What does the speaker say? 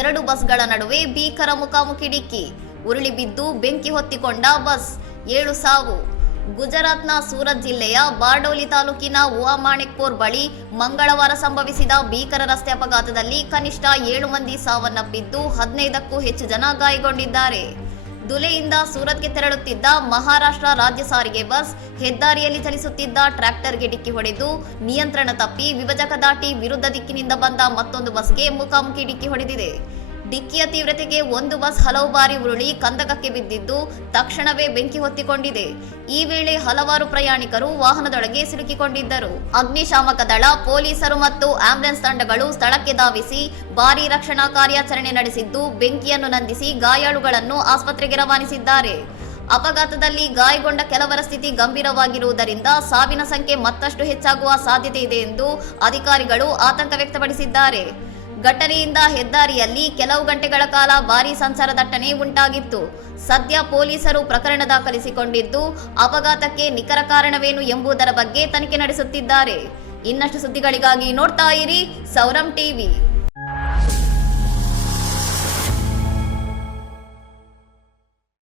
ಎರಡು ಬಸ್ಗಳ ನಡುವೆ ಭೀಕರ ಮುಖಾಮುಖಿ ಡಿಕ್ಕಿ, ಉರುಳಿ ಬಿದ್ದು ಬೆಂಕಿ ಹೊತ್ತಿಕೊಂಡ ಬಸ್, 7 ಸಾವು. ಗುಜರಾತ್ನ ಸೂರತ್ ಜಿಲ್ಲೆಯ ಬಾರ್ಡೋಲಿ ತಾಲೂಕಿನ ಉವಾಮಾಣಿಕ್ಪುರ್ ಬಳಿ ಮಂಗಳವಾರ ಸಂಭವಿಸಿದ ಭೀಕರ ರಸ್ತೆ ಅಪಘಾತದಲ್ಲಿ ಕನಿಷ್ಠ 7 ಮಂದಿ ಸಾವನ್ನಪ್ಪಿದ್ದು 15ಕ್ಕೂ ಹೆಚ್ಚು ಜನ ಗಾಯಗೊಂಡಿದ್ದಾರೆ. ಧುಲೆಯಿಂದ ಸೂರತ್ಗೆ ತೆರಳುತ್ತಿದ್ದ ಮಹಾರಾಷ್ಟ್ರ ರಾಜ್ಯ ಸಾರಿಗೆ ಬಸ್ ಹೆದ್ದಾರಿಯಲ್ಲಿ ಚಲಿಸುತ್ತಿದ್ದ ಟ್ರ್ಯಾಕ್ಟರ್ಗೆ ಡಿಕ್ಕಿ ಹೊಡೆದು ನಿಯಂತ್ರಣ ತಪ್ಪಿ ವಿಭಜಕ ದಾಟಿ ವಿರುದ್ಧ ದಿಕ್ಕಿನಿಂದ ಬಂದ ಮತ್ತೊಂದು ಬಸ್ಗೆ ಮುಖಾಮುಖಿ ಡಿಕ್ಕಿ ಹೊಡೆದಿದೆ. ಡಿಕ್ಕಿಯ ತೀವ್ರತೆಗೆ ಒಂದು ಬಸ್ ಹಲವು ಬಾರಿ ಉರುಳಿ ಕಂದಕಕ್ಕೆ ಬಿದ್ದಿದ್ದು ತಕ್ಷಣವೇ ಬೆಂಕಿ ಹೊತ್ತಿಕೊಂಡಿದೆ. ಈ ವೇಳೆ ಹಲವಾರು ಪ್ರಯಾಣಿಕರು ವಾಹನದೊಳಗೆ ಸಿಲುಕಿಕೊಂಡಿದ್ದರು. ಅಗ್ನಿಶಾಮಕ ದಳ, ಪೊಲೀಸರು ಮತ್ತು ಆಂಬ್ಯುಲೆನ್ಸ್ ತಂಡಗಳು ಸ್ಥಳಕ್ಕೆ ಧಾವಿಸಿ ಭಾರೀ ರಕ್ಷಣಾ ಕಾರ್ಯಾಚರಣೆ ನಡೆಸಿದ್ದು ಬೆಂಕಿಯನ್ನು ನಂದಿಸಿ ಗಾಯಾಳುಗಳನ್ನು ಆಸ್ಪತ್ರೆಗೆ ರವಾನಿಸಿದ್ದಾರೆ. ಅಪಘಾತದಲ್ಲಿ ಗಾಯಗೊಂಡ ಕೆಲವರ ಸ್ಥಿತಿ ಗಂಭೀರವಾಗಿರುವುದರಿಂದ ಸಾವಿನ ಸಂಖ್ಯೆ ಮತ್ತಷ್ಟು ಹೆಚ್ಚಾಗುವ ಸಾಧ್ಯತೆ ಇದೆ ಎಂದು ಅಧಿಕಾರಿಗಳು ಆತಂಕ ವ್ಯಕ್ತಪಡಿಸಿದ್ದಾರೆ. ಘಟನೆಯಿಂದ ಹೆದ್ದಾರಿಯಲ್ಲಿ ಕೆಲವು ಗಂಟೆಗಳ ಕಾಲ ಭಾರೀ ಸಂಚಾರ ದಟ್ಟಣೆ ಉಂಟಾಗಿತ್ತು. ಸದ್ಯ ಪೊಲೀಸರು ಪ್ರಕರಣ ದಾಖಲಿಸಿಕೊಂಡಿದ್ದು ಅಪಘಾತಕ್ಕೆ ನಿಖರ ಕಾರಣವೇನು ಎಂಬುದರ ಬಗ್ಗೆ ತನಿಖೆ ನಡೆಸುತ್ತಿದ್ದಾರೆ. ಇನ್ನಷ್ಟು ಸುದ್ದಿಗಳಿಗಾಗಿ ನೋಡ್ತಾ ಇರಿ ಸೌರಂ ಟಿವಿ.